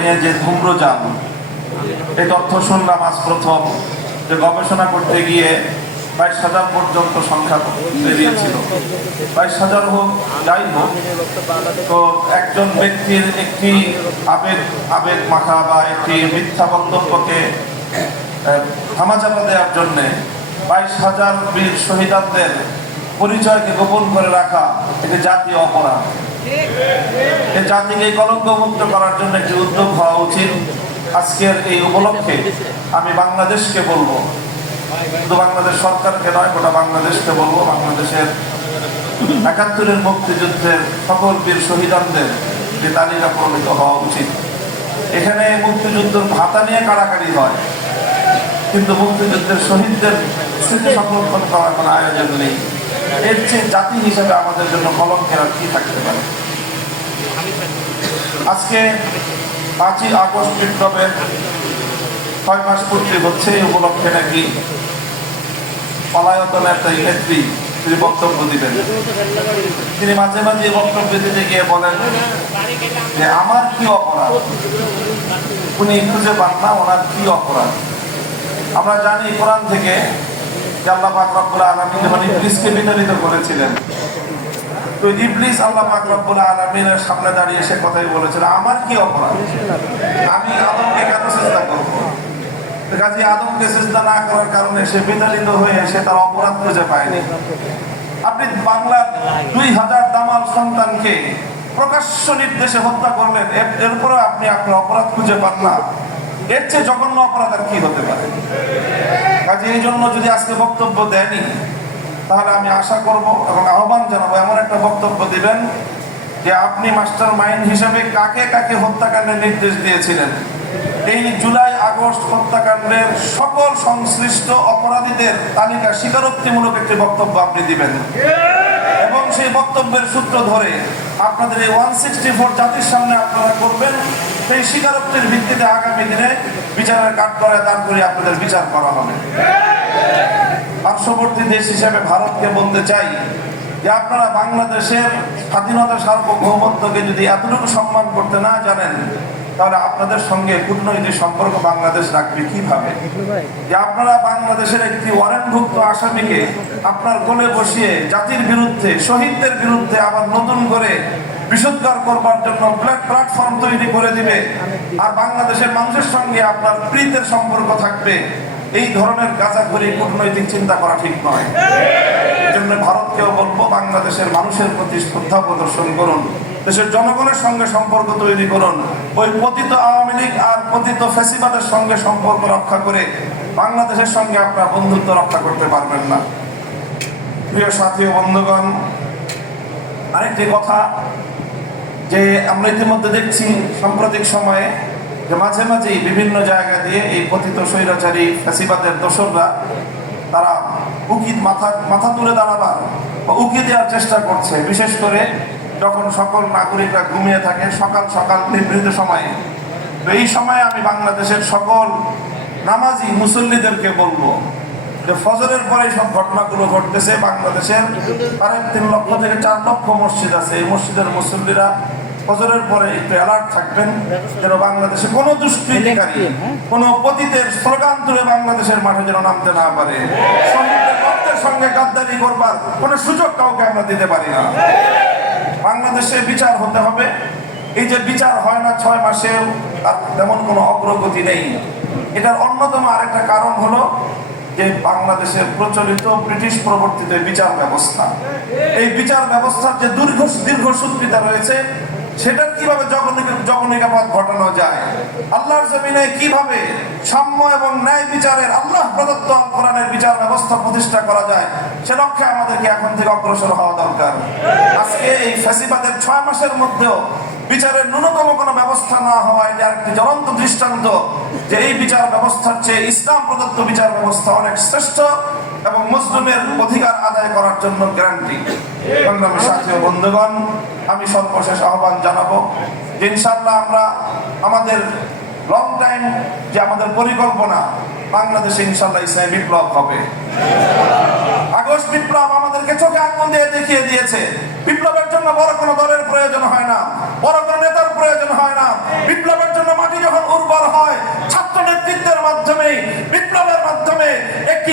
নিয়ে যে ধূম্রজাল এই তথ্য শুনলাম আজ প্রথম যে গবেষণা করতে গিয়ে বাইশ হাজার পর্যন্ত সংখ্যা বেরিয়েছিল বাইশ হাজার হোক যাই হোক তো একজন ব্যক্তির একটি আবেগ আবেগ মাখা বা একটি মিথ্যা বক্তব্যকে আহ, ধামাচাপা দেওয়ার জন্যে বাইশ হাজার বীর শহীদানদের পরিচয়কে গোপন করে রাখা এটি জাতীয় অপরাধ। এই জাতিকে কলঙ্কমুক্ত করার জন্য একটি উদ্যোগ হওয়া উচিত। আজকের এই উপলক্ষে আমি বাংলাদেশকে বলব। শুধু বাংলাদেশ সরকারকে নয়, গোটা বাংলাদেশকে বলব। বাংলাদেশের একাত্তরের মুক্তিযুদ্ধের সকল বীর শহীদানদের যে তালিকা প্রণীত হওয়া উচিত। এখানে মুক্তিযুদ্ধের ভাতা নিয়ে কাড়াকাড়ি হয়, কিন্তু মুক্তিযুদ্ধের শহীদদের স্মৃতি সংরক্ষণ করার কোনো আয়োজন নেই। এর চেয়ে জাতি আমাদের জন্য কলঙ্কের আর কি থাকতে পারে? আজকে পাঁচই আগস্ট বিপ্লবের ছয় মাস পূর্তি হচ্ছে, এই উপলক্ষে নাকি পলায়তন একটা নেত্রী তিনি বক্তব্য দিবেন। তিনি মাঝে মাঝে বক্তব্য দিতে গিয়ে বলেন যে, আমার কি অপরাধ? উনি খুঁজে পান না, ওনার কি অপরাধ? আমরা জানি কোরআন থেকে ইবলিসকে বিতাড়িত হয়ে সে তার অপরাধ খুঁজে পায়নি। আপনি বাংলার দুই হাজার দামাল সন্তানকে প্রকাশ্য নির্দেশে হত্যা করলেন, এর- এরপরে আপনি আপনার অপরাধ খুঁজে পান না। এর চেয়ে জঘন্য অপরাধ আর কি হতে পারে? এই জন্য যদি আজকে বক্তব্য দেয়নি, তাহলে আমি আশা করব এবং আহ্বান জানাব, এমন একটা বক্তব্য দিবেন যে আপনি মাস্টার মাইন্ড হিসেবে কাকে কাকে হত্যাকাণ্ডের নির্দেশ দিয়েছিলেন। এই জুলাই, আগস্ট হত্যাকাণ্ডের সকল সংশ্লিষ্ট অপরাধীদের তালিকা স্বীকারোক্তিমূলক একটি বক্তব্য আপনি দিবেন। এবং সেই বক্তব্যের সূত্র ধরে আপনাদের এই ওয়ান সিক্সটি ফোর জাতির সামনে আপনারা করবেন। সেই স্বীকারোক্তির ভিত্তিতে আগামী দিনে বিচারের কাঠ করে দান করে আপনাদের বিচার করা হবে। পার্শ্ববর্তী দেশ হিসেবে ভারতকে বলতে চাই যে আপনারা বাংলাদেশের স্বাধীনতা সার্বভৌমত্বকে যদি এতটুকু সম্মান করতে না জানেন তাহলে আপনাদের সঙ্গে কূটনৈতিক সম্পর্ক বাংলাদেশ রাখবে কীভাবে? যে আপনারা বাংলাদেশের একটি ওয়ারেন্টভুক্ত আসামিকে আপনার কোলে বসিয়ে জাতির বিরুদ্ধে, শহীদদের বিরুদ্ধে আবার নতুন করে বিশুদ্ধার করবার জন্য প্ল্যাটফর্ম তৈরি করে দিবে। আর বাংলাদেশের মানুষের সঙ্গে আপনার প্রীতের সম্পর্ক থাকবে। এই ধরনের গাঁজাখড়ি কূটনৈতিক চিন্তা করা ঠিক নয়। জন্য ভারতকেও বলব বাংলাদেশের মানুষের প্রতি শ্রদ্ধা প্রদর্শন করুন। দেশের জনগণের সঙ্গে সম্পর্ক তৈরি করুন। ওই পতিত আওয়ামী লীগ আর পতিত ফেসিবাদের সঙ্গে সম্পর্ক রক্ষা করে বাংলাদেশের সঙ্গে আপনার বন্ধুত্ব রক্ষা করতে পারবেন না। প্রিয় সাথী বন্ধুগণ, আরেকটি কথা যে আমরা ইতিমধ্যে দেখছি সাম্প্রতিক সময়ে যে মাঝে মাঝেই বিভিন্ন জায়গা দিয়ে এই পতিত স্বৈরাচারী ফ্যাসিবাদের দোসররা তারা উকি মাথা মাথা তুলে দাঁড়াবার বা উকি দেওয়ার চেষ্টা করছে। বিশেষ করে যখন সকল নাগরিকরা ঘুমিয়ে থাকে সকাল সকাল নিভৃত সময়ে। তো এই সময়ে আমি বাংলাদেশের সকল নামাজি মুসল্লিদেরকে বলব যে ফজরের পরে সব ঘটনাগুলো ঘটতেছে। বাংলাদেশের সাড়ে তিন লক্ষ থেকে চার লক্ষ মসজিদ আছে। এই মসজিদের মুসল্লিরা ফজরের পরে একটু অ্যালার্ট থাকবেন যেন বাংলাদেশে কোনো দুষ্কৃতিকারী কোনো পতিতের স্লোগান তুলে বাংলাদেশের মাঠে যেন নামতে না পারে। সঙ্গে গাদ্দারি করবার কোনো সুযোগ কাউকে আমরা দিতে পারি না। বাংলাদেশে বিচার হতে হবে। এই যে বিচার হয় না ছয় মাসেও তার তেমন কোনো অগ্রগতি নেই। এটার অন্যতম আরেকটা কারণ হলো যে বাংলাদেশের প্রচলিত ব্রিটিশ প্রবর্তিত বিচার ব্যবস্থা। এই বিচার ব্যবস্থার যে দীর্ঘ দীর্ঘ দীর্ঘসূত্রিতা রয়েছে সেটা কীভাবে জগনিকাপাত ঘটানো যায়? আল্লাহর জমিনে কীভাবে সাম্য এবং ন্যায় বিচারের আল্লাহ প্রদত্ত বিচার ব্যবস্থা প্রতিষ্ঠা করা যায়, সে লক্ষ্যে আমাদেরকে এখন থেকে অগ্রসর হওয়া দরকার। আজকে এই ফ্যাসিবাদের ছয় মাসের মধ্যেও বিচারের ন্যূনতম কোনো ব্যবস্থা না হওয়া এটা একটি জ্বলন্ত দৃষ্টান্ত যে এই বিচার ব্যবস্থার চেয়ে ইসলাম প্রদত্ত বিচার ব্যবস্থা অনেক শ্রেষ্ঠ। এবং মুসলিমের অধিকার আদায় করার জন্য গ্যারান্টি। সংগ্রামের সাথে বন্ধুগণ, আমি সর্বশেষ আহ্বান জানাব যে ইনশাল্লাহ আমরা আমাদের লং টাইম যে আমাদের পরিকল্পনা, বাংলাদেশে ইনশাল্লাহ ইসলামী বিপ্লব হবে। আগস্ট বিপ্লব আমাদেরকে চোখে আগুন দিয়ে দেখিয়ে দিয়েছে। বিপ্লবের জন্য বড় কোনো দলের প্রয়োজন হয় না, বড় কোনো নেতার প্রয়োজন হয় না। বিপ্লবের জন্য মাটি যখন উর্বর হয় ছাত্র নেতৃত্বের মাধ্যমে বিপ্লবের মাধ্যমে একটি